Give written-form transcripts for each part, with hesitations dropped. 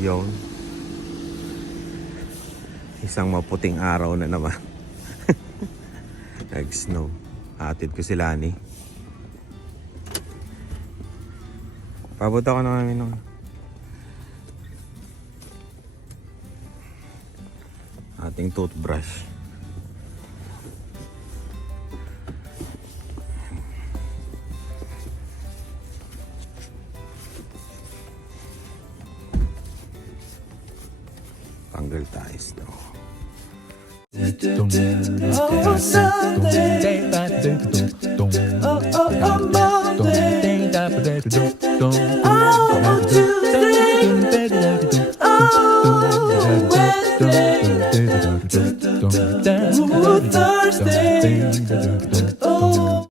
Yun. Isang maputing araw na naman. Nag-snow. Hatid ko si Lani. Pabot ako na kami nung ating toothbrush. Tanggal tayo snow. Oh, Sunday. Oh, Monday. Oh, Tuesday. Oh, Wednesday. Oh, Thursday. Oh.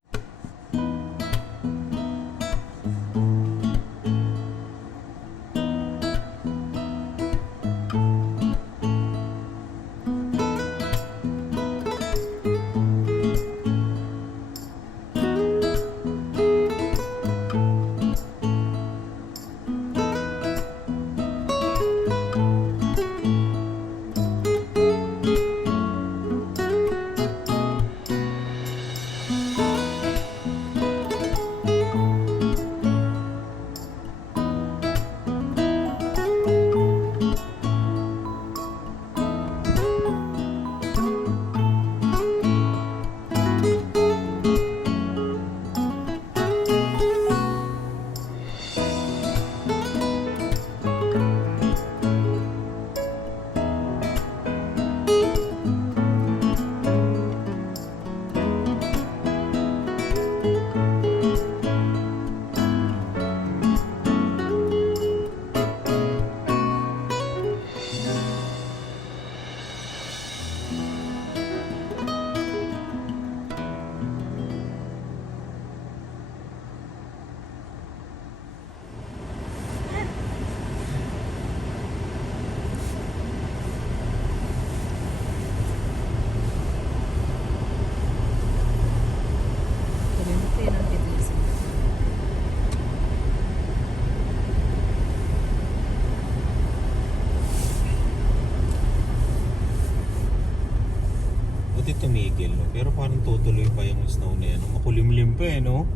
Buti tumigil, no? Pero parang tutuloy pa yung snow na yan. Makulimlim pa eh, no?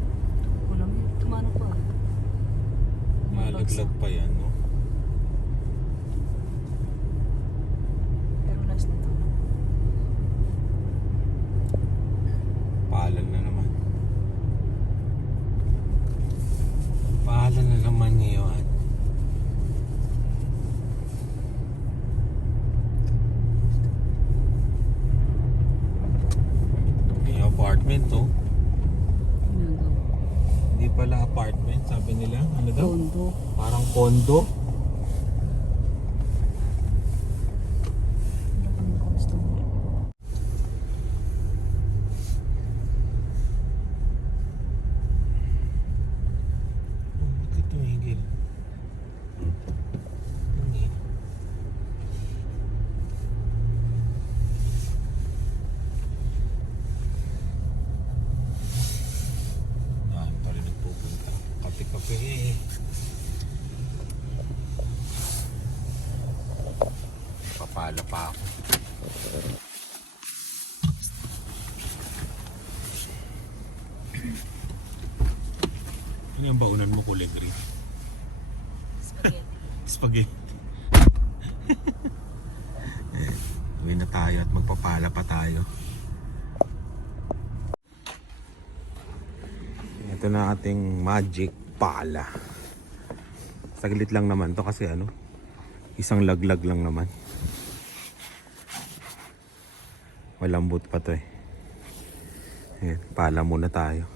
Walang tumano pa. Malaglag pa yan, no? Pero last na ito. Paalan na naman. Paalan na naman ngayon. Yung apartment, oh. Ginagawa. Hindi pala apartment, sabi nila. Ano daw? Tondo. Parang condo. Laki ng customer. Oh, buti tumigil. Hindi. Pa rin nagpupunta. Kape-kape eh. Papala pa ako. Ano yung baunan mo, kulay green? Spaghetti. Spaghetti. Uwi na tayo at magpapala pa tayo. Ito na ating magic pala. Saglit lang naman to kasi ano, isang laglag lang naman. Malambot pa to eh. Ayan, pala muna tayo.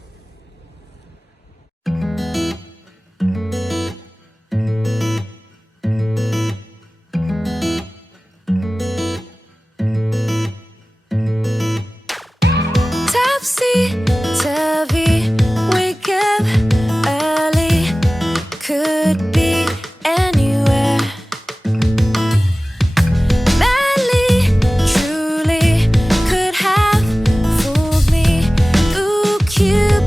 Topsy-turvy, wake up early, could be anywhere. Madly, truly, could have fooled me. Ooh, cute.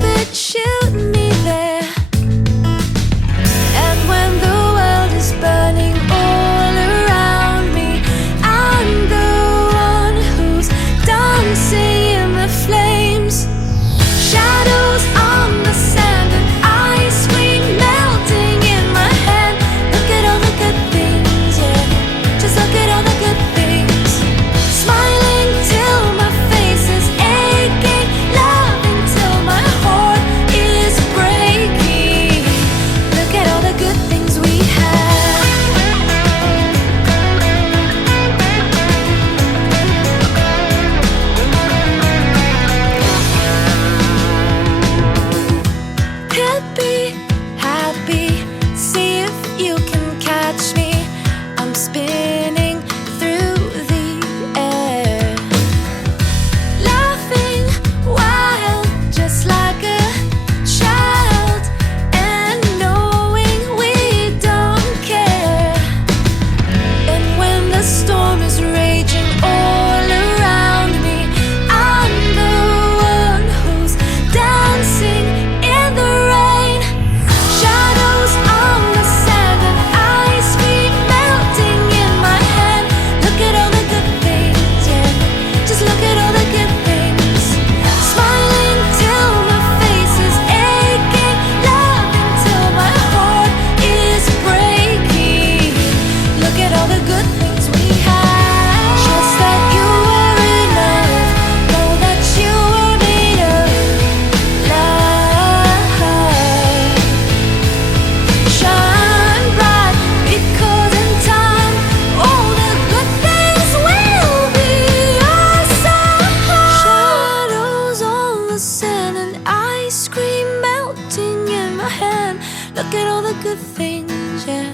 good things, yeah.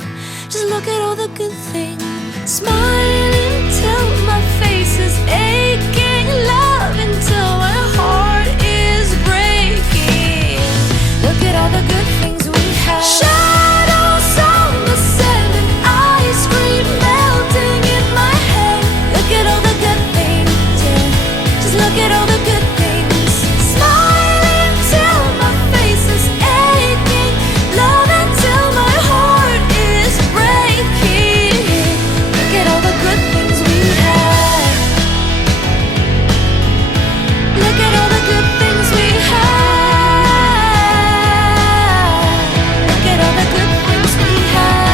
Just look at all the good things. Smiling till my face is aching, love until my heart is breaking. Look at all the good things we have. Shadows on the sand and ice cream melting in my head. Look at all the good things, yeah. Just look at all the good things. Smiling till my face is aching, love until my heart is breaking. Look at all the good things we have. Look at all the good things we have. Look at all the good things we have.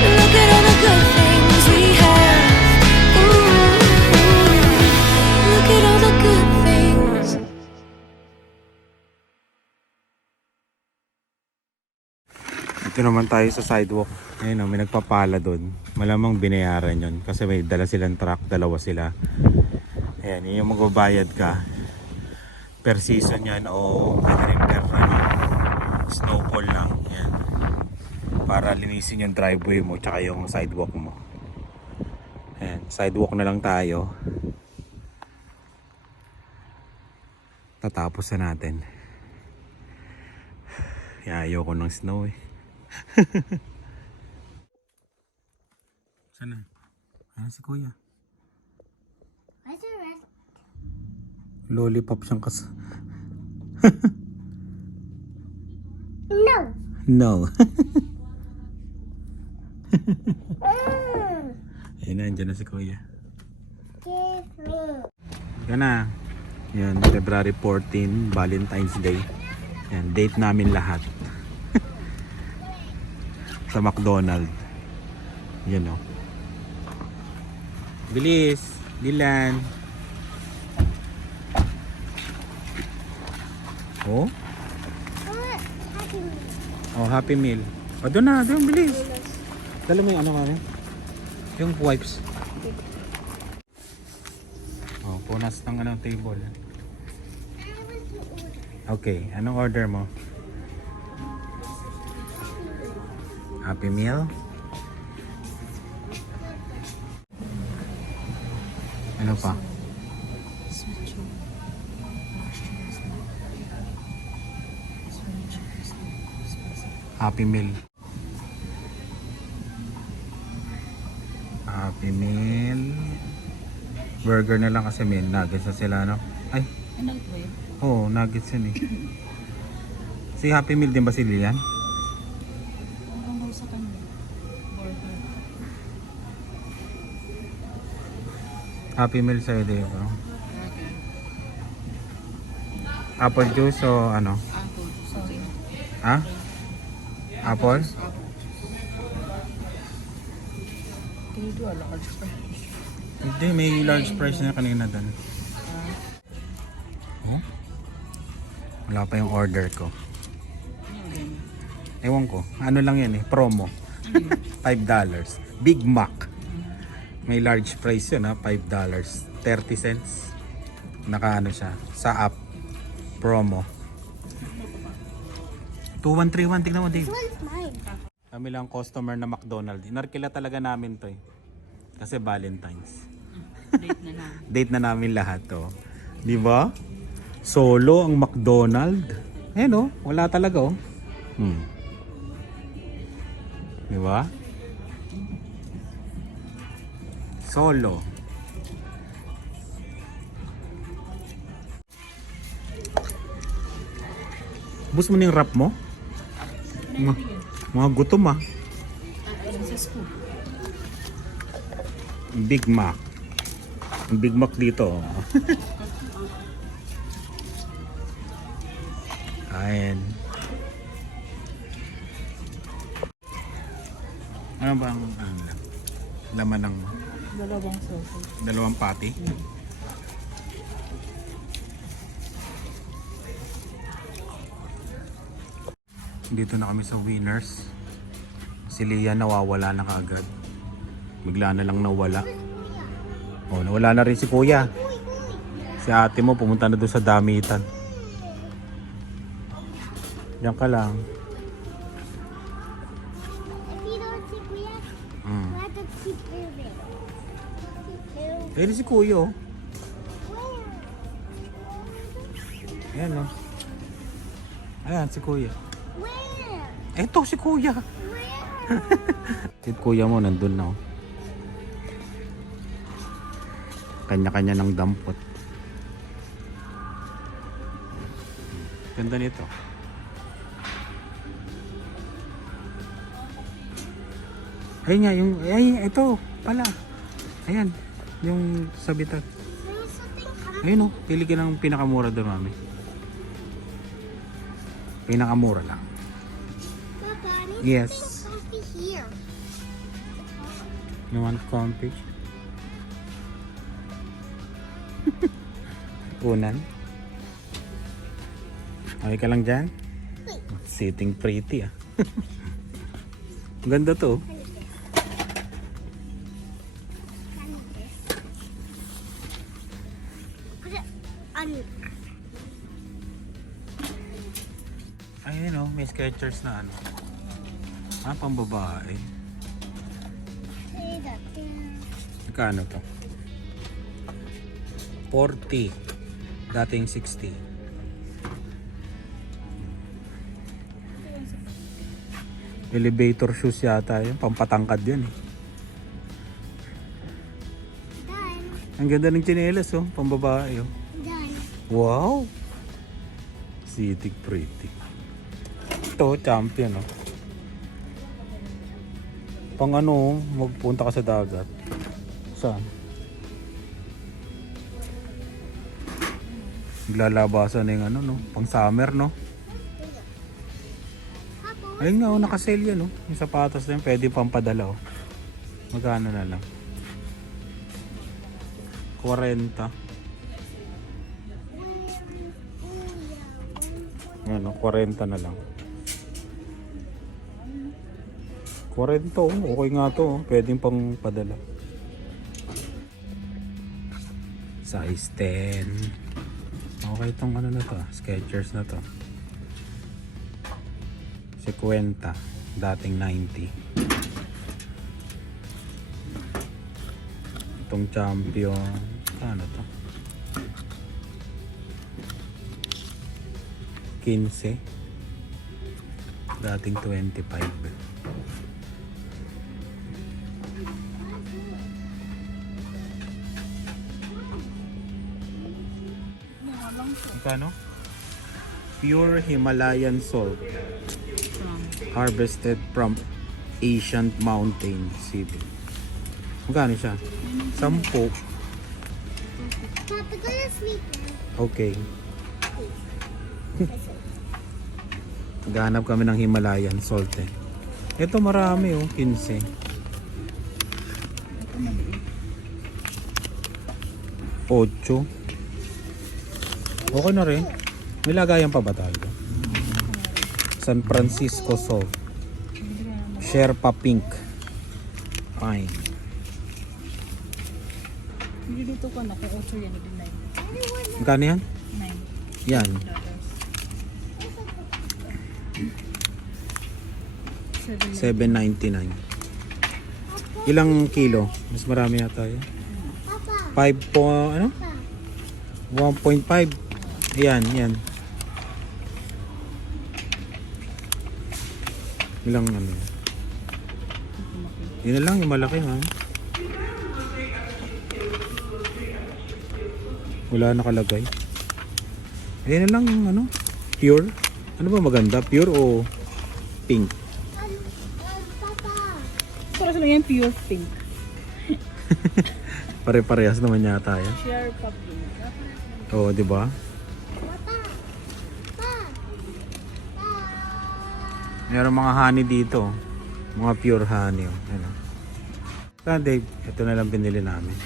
Look at all the good things we have. Ooh, look at all the good things. Ito naman tayo sa sidewalk. Ayun o, may nagpapala doon. Malamang binayaran yun. Kasi may dala silang truck, dalawa sila. Ayan, yun yung magbabayad ka. Per season yan o pwede rin per snowfall lang. Ayan. Para linisin yung driveway mo tsaka yung sidewalk mo. Ayan, sidewalk na lang tayo. Tatapos na natin. Ayoko ng snow eh. Sana? Ano si kuya? Lollipop siyang kas... No. No. Ayun na, andyan na si kuya. Kiss me. Yan na. Yan, February 14, Valentine's Day. Yan, date namin lahat. Sa McDonald's. Yan o. Bilis. Dilan. Oh? Oh, Happy Meal. O, doon na. Doon, bilis. Dala mo yung ano nga rin? Yung wipes. Oh, punas ng anong table. Okay, anong order mo? Happy Meal? Ano pa? Happy Meal. Happy Meal. Burger na lang kasi may nuggets na sila, no? Ay, Ano ito eh? oo, nuggets yun eh. Si Happy Meal din ba si Lilian? Ang daw sa kanya. Burger. Happy Meal sa'yo, di ba? Okay. Apple juice o ano? Apple. Sorry. Ha? Apple? Can you do a large fries? Hindi, may large price na kanina doon. Oh? Wala pa yung order ko. Ewan ko. Ano lang yan eh. Promo. $5. Big Mac. May large price yun ha. $5. 30 cents. Naka ano siya. Sa app. Promo. 2131. Tignan mo, Dave. One's mine. Kami lang customer na McDonald's. Inarkila talaga namin to eh. Kasi Valentine's. Date na namin. Date na namin lahat to. Di ba? Solo ang McDonald's. Ayan oh, wala talaga oh. Di ba? Solo. Bus mo na yung wrap mo? Mga gutom ah. Big Mac. Ang Big Mac dito. Oh. Ayan. Ano ba ang laman ng Dalawang sausage. dalawang patty? Dito na kami sa Winners. Si Leah nawawala na kaagad. Bigla na lang nawala. Oh, nawala na rin si Kuya. Si ate mo pumunta na doon sa damitan. Diyan ka lang. If you don't see Kuya, Mm. let us keep moving. Keep moving. Ayun si Kuya oh. Where? Ayan oh. Ayan si Kuya. Where? Eto si Kuya. Where? Si Kuya mo nandun na oh. Kanya-kanya ng dampot. Ganda nito. Ayun nga, ito pala. Ayan, yung sabitan. There's something coming. Ayun oh, pili ka ng pinakamura doon, mami. Pinakamura lang. Papa, I need Yes. something comfy here. You want comfy? Unan. Okay ka lang dyan? Sitting pretty ah. Ganda to. Put it on. Ayun oh, may Skechers na ano. Ah, pang babae. Say that there. Magkano to? 40. Dating 60. Elevator shoes yata yun. Pampatangkad yan eh. Done. Ang ganda ng tsinelas oh. Pambabae oh. Done. Wow! Sitting pretty. Ito, champion oh. Pang ano, magpunta ka sa dagat. Saan? Naglalabasan na yung ano no. Pang summer no. Papa, Ayun nga oh, nakasale yan oh. Yung sapatos na yun, pwede pang padala oh. Magkano na lang? 40. Ano, 40 na lang. 40 oh, okay nga to oh. Pwedeng pang padala. Size 10. Okay tong ano na to, Skechers na to. 50, dating 90. Itong champion, ano to? 15, dating 25. Magkano? Pure Himalayan salt harvested from Ancient Mountain City. Magkano siya? 10. Papa, go to sleep now. Okay. Naghanap kami ng Himalayan salt eh. Ito marami oh, 15. Ocho. Okay na rin. May lagayan pa ba tayo? San Francisco salt. Sherpa pink. Fine. Hindi dito ka na. Kung 8 yan, hindi 9. Magkano yan? 9 Yan. $7.99. Ilang kilo? Mas marami yata yan. Papa, 5 po, ano? Papa. 1.5. Ayan, yan. Ilang ano? Yun na lang, yung malaki ha. Wala nakalagay. Ayan na lang yung ano, pure. Ano ba maganda? Pure o pink? Papa. Para sa yan, pure pink. Pare-parehas naman yata yan. Share pa pink. Oo, di ba? Papa. Papa. Meron mga honey dito. Mga pure honey. Oh. Ano. Dave, ito na lang binili namin.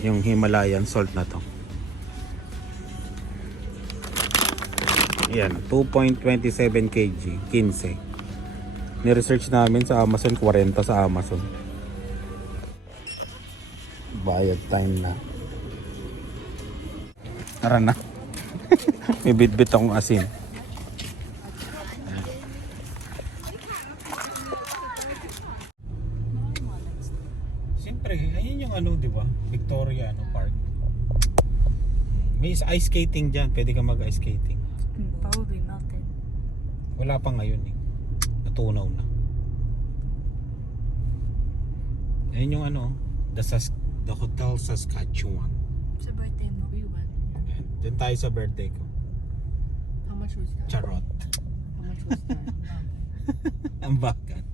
Yung Himalayan salt na to. Yan, 2.27 kg, 15. Ni-research namin sa Amazon, 40 sa Amazon. Bayad time na. Tara na. May bitbit akong asin. ano, di ba? Victoria, Park. May ice skating dyan. Pwede ka mag-ice skating. Probably melted. Wala pa ngayon eh. Natunaw na. Ayun yung ano, the Hotel Saskatchewan. Sa birthday mo, we went. Ayan. Diyan tayo sa birthday ko. How much was that? Charot. How much was that? Ang bakan.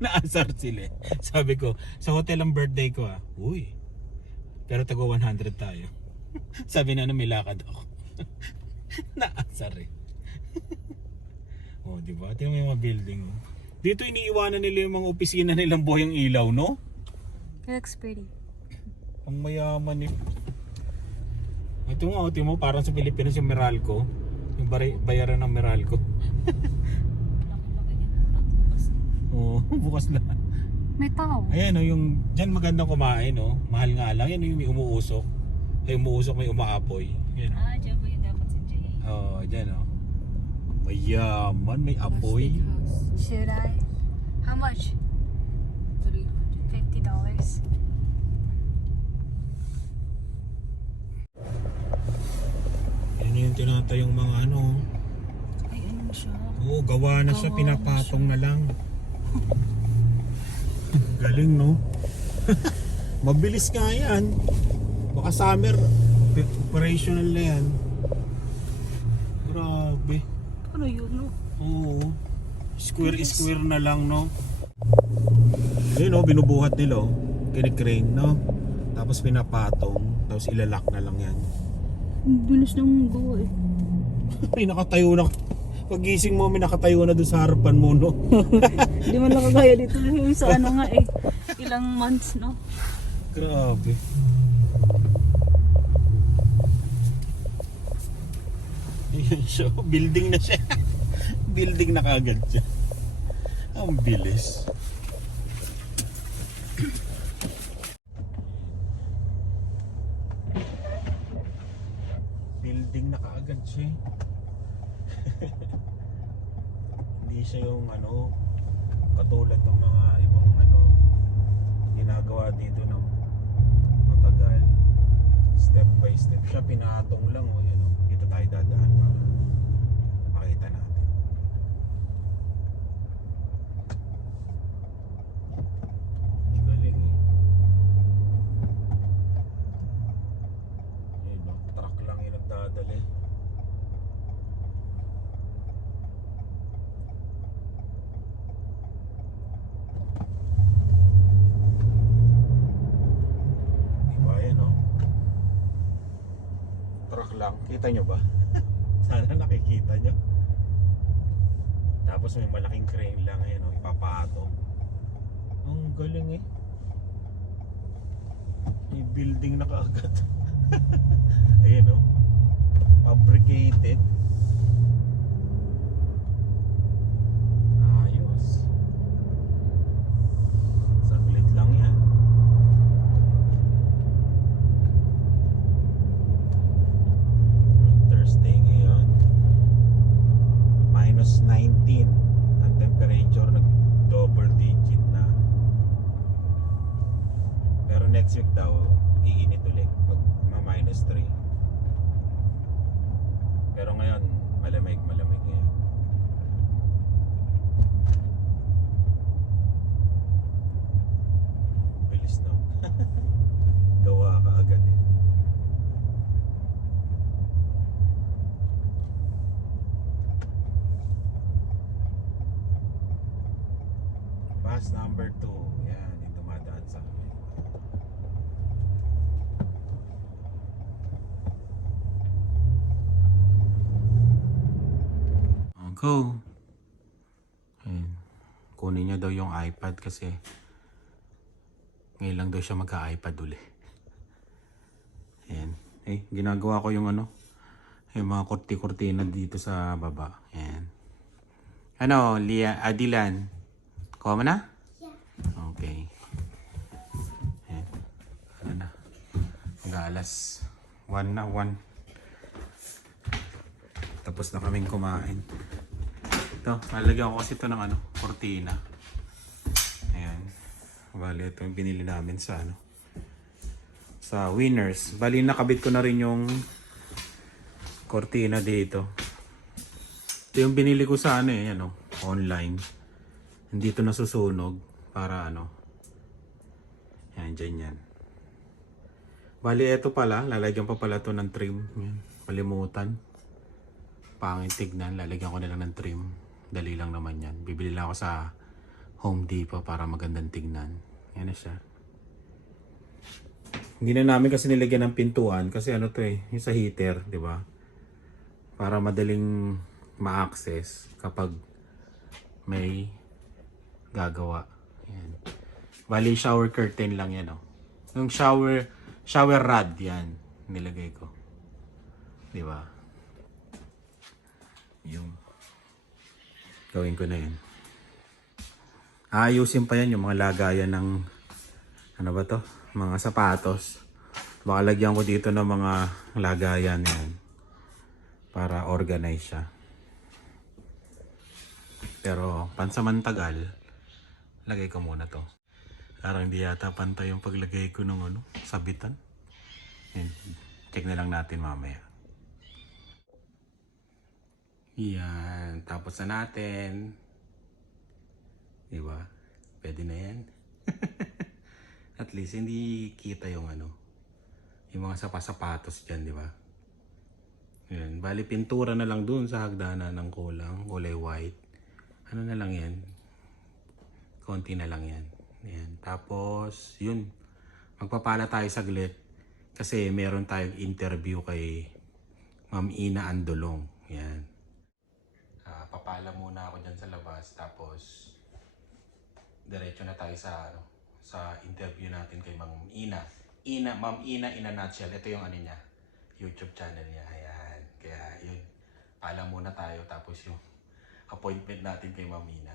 Naasar sila eh. Sabi ko, sa hotel ang birthday ko ah. Uy. Pero tago 100 tayo. Sabi na may lakad ako. Naasar eh. Oh, di ba? Tingnan mo yung mga building. Oh. Dito iniiwanan nila yung mga opisina nilang buhay ang ilaw, no? It looks pretty. Ang mayaman eh. Ito nga, tingnan mo, parang sa Pilipinas yung Meralco. Yung bayaran ng Meralco. Oh, bukas na. May tao. Ayan o, yung dyan magandang kumain o. Mahal nga lang. Yan yung may umuusok. Ay umuusok, may umaapoy. Yan o. Diyan ba yung dapat sa Jay? Oh, dyan o. Mayaman, may apoy. Should I? How much? $50. Yan yung tinatayong mga ano. Ay, ano siya? Oo, gawa na siya, Gawa na pinapatong na lang. Galing no? Mabilis nga yan. Baka summer, operational na yan. Grabe. Ano yun, no? Oo. Square na lang, no? Ayun, no? Binubuhat nila, oh. Kinikrane, no? Tapos pinapatong. Tapos ilalak na lang yan. Bilis ng gawa eh. Ay, nakatayo na. Pagising mo, may nakatayo na doon sa harapan mo, no? Hindi man lang kagaya dito yung sa ano nga eh. Ilang months, no? Grabe. Ayan siya. Building na siya. Building na kagad siya. Ang bilis. Building na kaagad siya. Hindi siya yung ano, katulad ng mga ibang ano ginagawa dito ng matagal. Step by step siya, pinatong lang o yun o. Dito tayo dadaan para makita natin. Galing eh. Yun o, truck lang yung nagdadali. Lang. Kita nyo ba? Sana nakikita nyo. Tapos may malaking crane lang ayan o, ipapatong. Ang galing eh. May building na kaagad. Ayan o. Fabricated. Ayos. Saglit lang yan. Thursday ngayon, -19 ang temperature, nag double digit na. Pero next week daw iinit ulit, mag -3. Pero ngayon malamig ngayon. Bilis na. Gawa ka agad eh. Bus number 2. Yan, yung dumadaan sa amin. Go. Ayan. Kunin niya daw yung iPad kasi ngayon lang daw siya magka-iPad uli. Ayan. Eh, ginagawa ko yung ano, yung mga kurti-kurtina dito sa baba. Ayan. Ano, Adilan? Kuha mo na? Yeah. Okay. Ayan. Ano na? Mag-alas 1 na, 1. Tapos na kaming kumain. Ito, nalagyan ko kasi ito ng ano, kortina. Ayan. Bale, ito yung binili namin sa ano, sa Winners. Bali nakabit ko na rin yung cortina dito. Ito yung binili ko sa ano eh, ano, online. Hindi ito nasusunog para ano. Yan, dyan yan. Bali ito pala, lalagyan pa pala to ng trim. Yan, kalimutan. Pangit tignan, lalagyan ko na lang ng trim. Dali lang naman yan. Bibili lang ako sa Home Depot para magandang tignan. Yan na siya. Hindi na namin kasi nilagyan ng pintuan kasi ano to eh, yung sa heater, di ba? Para madaling ma-access kapag may gagawa. Yan. Bali shower curtain lang yan, oh. Yung shower rod yan nilagay ko. Di ba? Yung gawin ko na yan. Ayusin pa yan yung mga lagayan ng ano ba to? Mga sapatos. Baka lagyan ko dito ng mga lagayan yan para organize siya. Pero pansamantagal, lagay ko muna to. Parang hindi yata pantay yung paglagay ko ng ano, sabitan. Yan. Check na lang natin mamaya. Yan. Tapos na natin. Diba? Pwede na yan. At least hindi kita yung ano, yung mga sapatos dyan, di ba? Yan. Bali pintura na lang dun sa hagdanan ng kulang, kulay white. Ano na lang yan? Konti na lang yan. Yan. Tapos, yun. Magpapala tayo saglit kasi meron tayong interview kay Ma'am Ina Andolong. Yan. Papala muna ako dyan sa labas tapos diretso na tayo sa ano, sa interview natin kay Ma'am Ina. Ma'am Ina in a nutshell. Ito yung ano niya, YouTube channel niya. Ayan. Kaya yun. Pala muna tayo tapos yung appointment natin kay Ma'am Ina.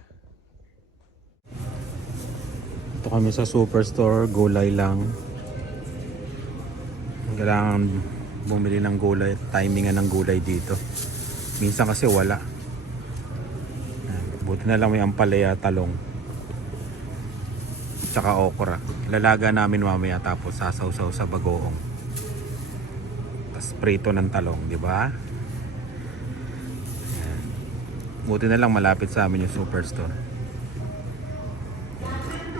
Ito kami sa Superstore, gulay lang. Kailangan bumili ng gulay, timingan ng gulay dito. Minsan kasi wala. Buti na lang may ampalaya, talong. Tsaka okra. Lalaga namin mamaya tapos sasawsaw sa bagoong. Tapos prito ng talong, di ba? Buti na lang malapit sa amin yung Superstore.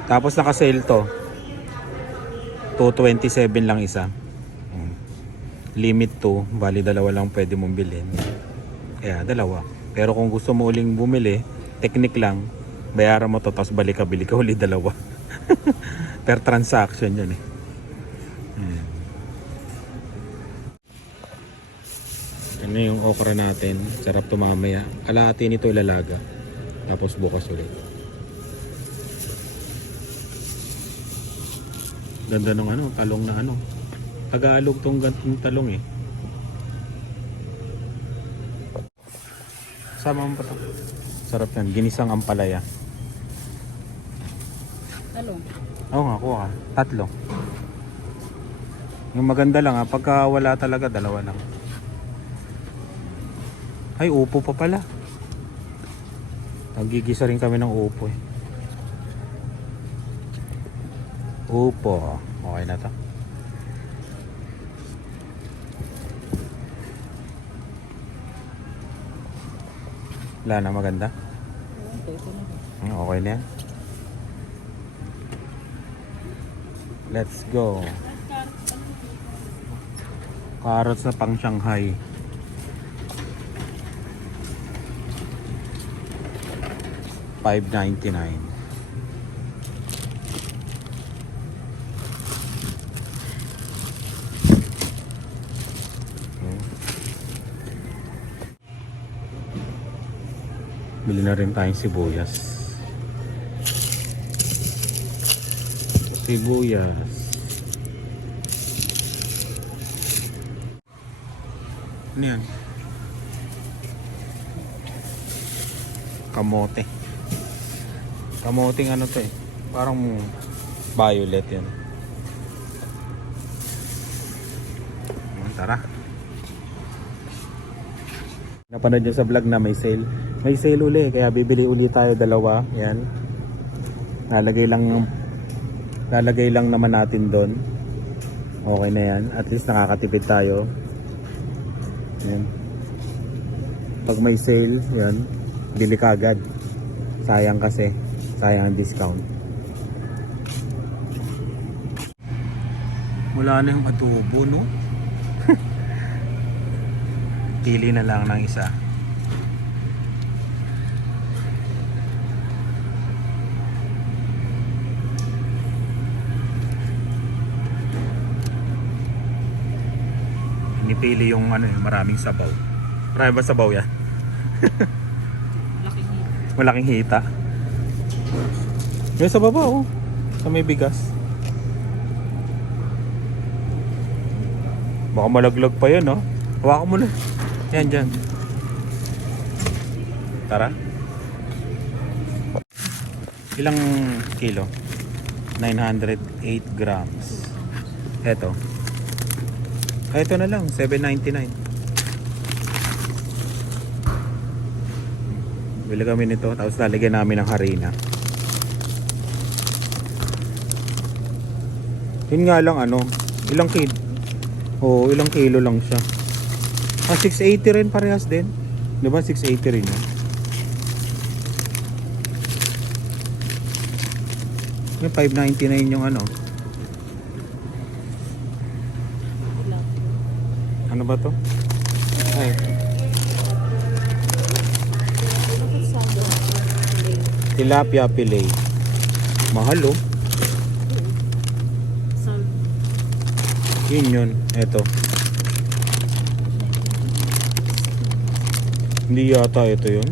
Tapos naka-sale to. 227 lang isa. Limit 2, bali dalawa lang pwede mong bilhin. Kaya dalawa. Pero kung gusto mo uling bumili, technique lang, bayaran mo to tapos balik ka, bili ka uli dalawa. Per transaction yan eh. Ano yung okra natin, sarap to mamaya. Kalahati nito ilalaga, tapos bukas ulit. Ganda ng ano, talong na ano. Tagalog tong gantong talong eh. Sama mo pa to. Sarap yan, ginisang ampalaya. Talong. Oo nga, kuha ka. 3. Yung maganda lang ha, pagka wala talaga, 2 lang. Ay, upo pa pala. Nagigisa rin kami ng upo eh. Upo. Okay na to. Wala na, maganda. Okay na yan. Let's go. Carrots na pang Shanghai. $5.99. Bili na rin tayong sibuyas. Sibuyas. Ano yan? Kamote. Kamoting ano to eh. Parang violet yan. Tara. Napanood nyo sa vlog na may sale. May sale uli, kaya bibili uli tayo 2. Yan. Lalagay lang naman natin doon. Okay na yan. At least nakakatipid tayo. Yan. Pag may sale, yan, bili ka agad. Sayang kasi. Sayang ang discount. Wala na yung adobo, no? Pili na lang ng isa. Pinipili yung ano, maraming sabaw. Marami ba sabaw yan? Malaking hita. Yung sa baba, oh. Sa may bigas. Baka malaglag pa yan, oh. Hawakan mo na. Yan, dyan. Tara. Ilang kilo? 908 grams. Eto. Ito na lang, 7.99. Bili kami nito, tapos lalagyan namin ng harina. Yun nga lang ano, ilang kilo? Oo, ilang kilo lang siya. 680 rin parehas din. Di ba 680 rin yun? Yung 599 yung ano. Ano ba to? Ay. Tilapia fillet. Mahal oh. Yun. Eto. Hindi yata ito yun.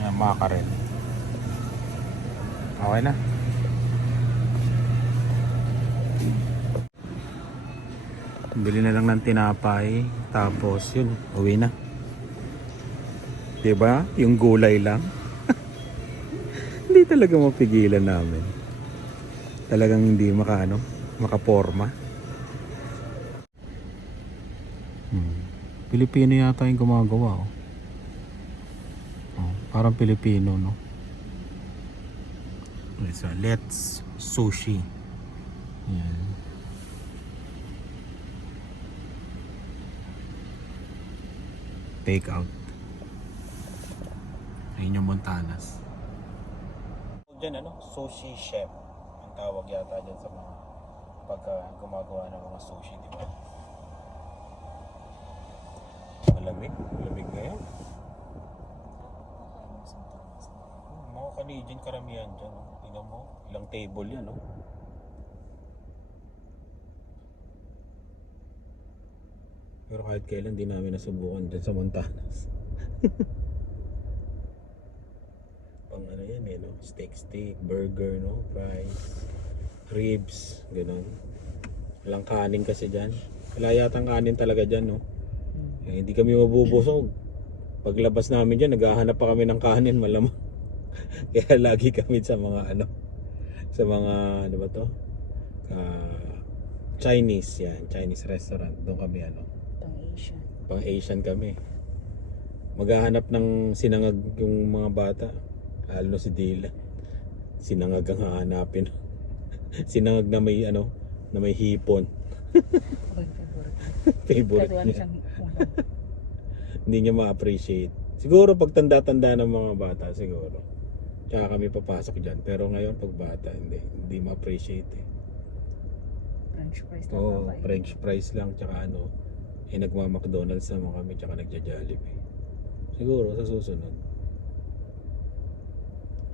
Ayan, makarin. Okay na. Bili na lang ng tinapay. Tapos yun, uwi na. Diba? Yung gulay lang. Hindi talaga mapigilan namin. Talagang hindi makaporma. Pilipino yata yung gumagawa. Parang Pilipino, no? So, let's sushi. Yan. Take out. Ayun yung Montanas. Diyan ano, sushi chef. Ang tawag yata dyan sa mga pagka gumagawa ng mga sushi, di ba? Malamig ngayon. Mga Canadian karamihan dyan. Tingnan mo, ilang table yan, no? Pero kahit kailan di namin nasubukan dyan sa Montanas. Pang ano yan eh, no? Steak, burger, no? Fries, ribs, gano'n. Walang kanin kasi dyan. Wala yatang kanin talaga dyan, no? Hindi kami mabubusog. Paglabas namin dyan, naghahanap pa kami ng kanin, malamang. Kaya lagi kami sa mga sa mga ano ba to? Chinese yan, Chinese restaurant. Doon kami pang Asian kami. Maghahanap ng sinangag yung mga bata. Lalo si Dila. Sinangag ang hahanapin. Sinangag na may na may hipon. Favorite niya. Hindi niya ma-appreciate. Siguro pag tanda-tanda ng mga bata siguro. Tsaka kami papasok dyan. Pero ngayon pag bata hindi ma-appreciate eh. French fries lang. Oo, French fries lang tsaka nagma-McDonald's naman kami tsaka nagja-Jollibee. Siguro sa susunod.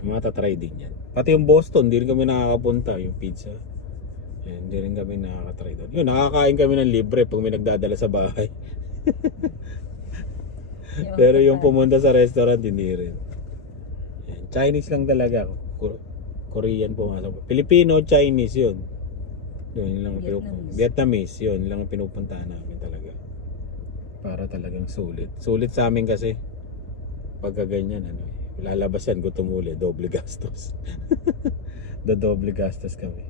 Matatry din yan. Pati yung Boston, hindi rin kami nakakapunta. Yung pizza. Yan, hindi rin kami nakakatry doon. Yun, nakakain kami ng libre pag may nagdadala sa bahay. Pero yung pumunta sa restaurant, hindi rin. Yan, Chinese lang talaga. Korean pumasok. Filipino, Chinese yun. Yun lang Vietnamese yun lang ang pinupuntahan namin talaga. Para talagang sulit. Sulit sa amin kasi pagka ganyan lalabas yan, gutom uli, doble gastos. Doble gastos kami.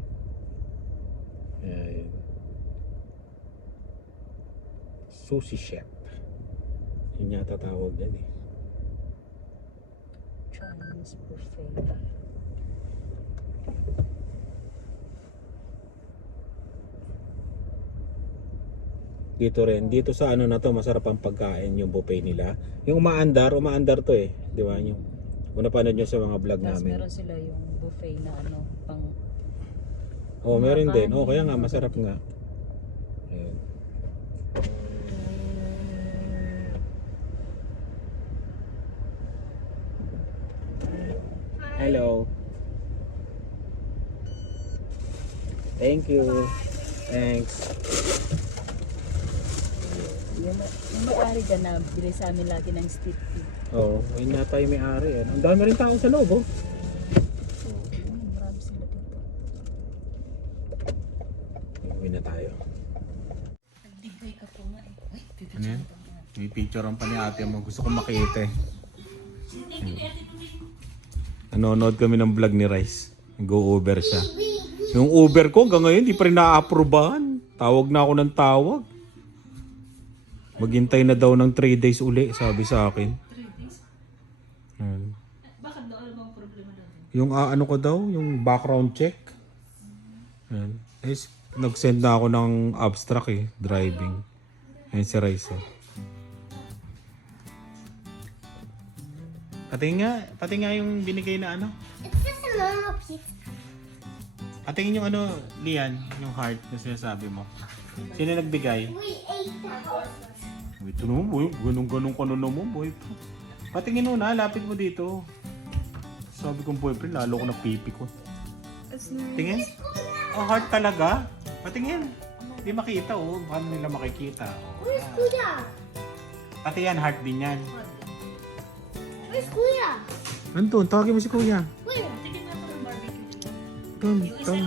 Ayan. Sushi chef. Yun yata tawag yan eh. Chinese buffet. Dito rin. Dito sa ano na to, masarap ang pagkain yung buffet nila. Yung umaandar to eh. Di ba? Yung una pa nyo sa mga vlog Tapos namin. meron sila yung buffet na ano, pang Oh, meron din. Oh, kaya nga masarap nga. Ayun. Hello. Thank you. Thanks. yung may-ari dyan na bili sa amin lagi ng street food. Oo, oh, yun yata yung may-ari. Ang dami rin tao sa loob, oh. Marami sila dito. Uwi na tayo. Nagdigay ka po nga eh. Ay, Ano yan? May picture pa ni ate mo. Gusto ko makita eh. Nanonood kami ng vlog ni Rice. Go Uber siya. Yung Uber ko hanggang ngayon di pa rin na-approbahan. Tawag na ako ng tawag. Maghintay na daw ng 3 days uli, sabi sa akin. 3 days? Hmm. Bakit daw? Ano bang problema daw? Yung ano ko daw, yung background check. Yan. Nag-send na ako ng abstract eh, driving. Yan si Rice. Oh. Pati nga yung binigay na ano. It's just a normal pizza. Patingin yung ano, Lian, yung heart na sinasabi mo. Sino nagbigay? We ate the horse. Ito naman boy, ganun-ganun ka na naman boy. Patingin mo na, lapit mo dito. Sabi kong boyfriend, lalo ko na pipi ko. Tingin? Oh, heart talaga? Patingin. Hindi makita oh, paano nila makikita? Where's Kuya? Pati yan, heart din yan. Where's Kuya? Nandun, tawagin mo si kuya. Where? Doon.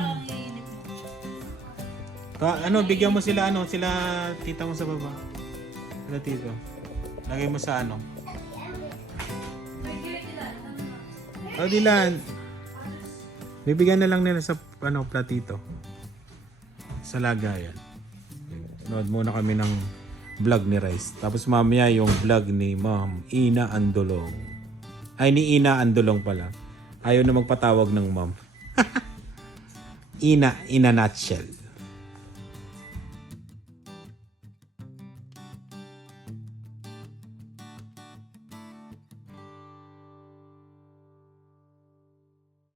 Ano, bigyan mo sila ano, sila tita mo sa baba. Sila tito. Lagay mo sa ano. O Dilan. Bibigyan na lang nila sa ano, platito. Sa lagayan. Nood muna kami ng vlog ni Rice. Tapos mamaya yung vlog ni Ma'am Ina Andolong. Ay, ni Ina Andolong pala. Ayaw na magpatawag ng ma'am. In a nutshell.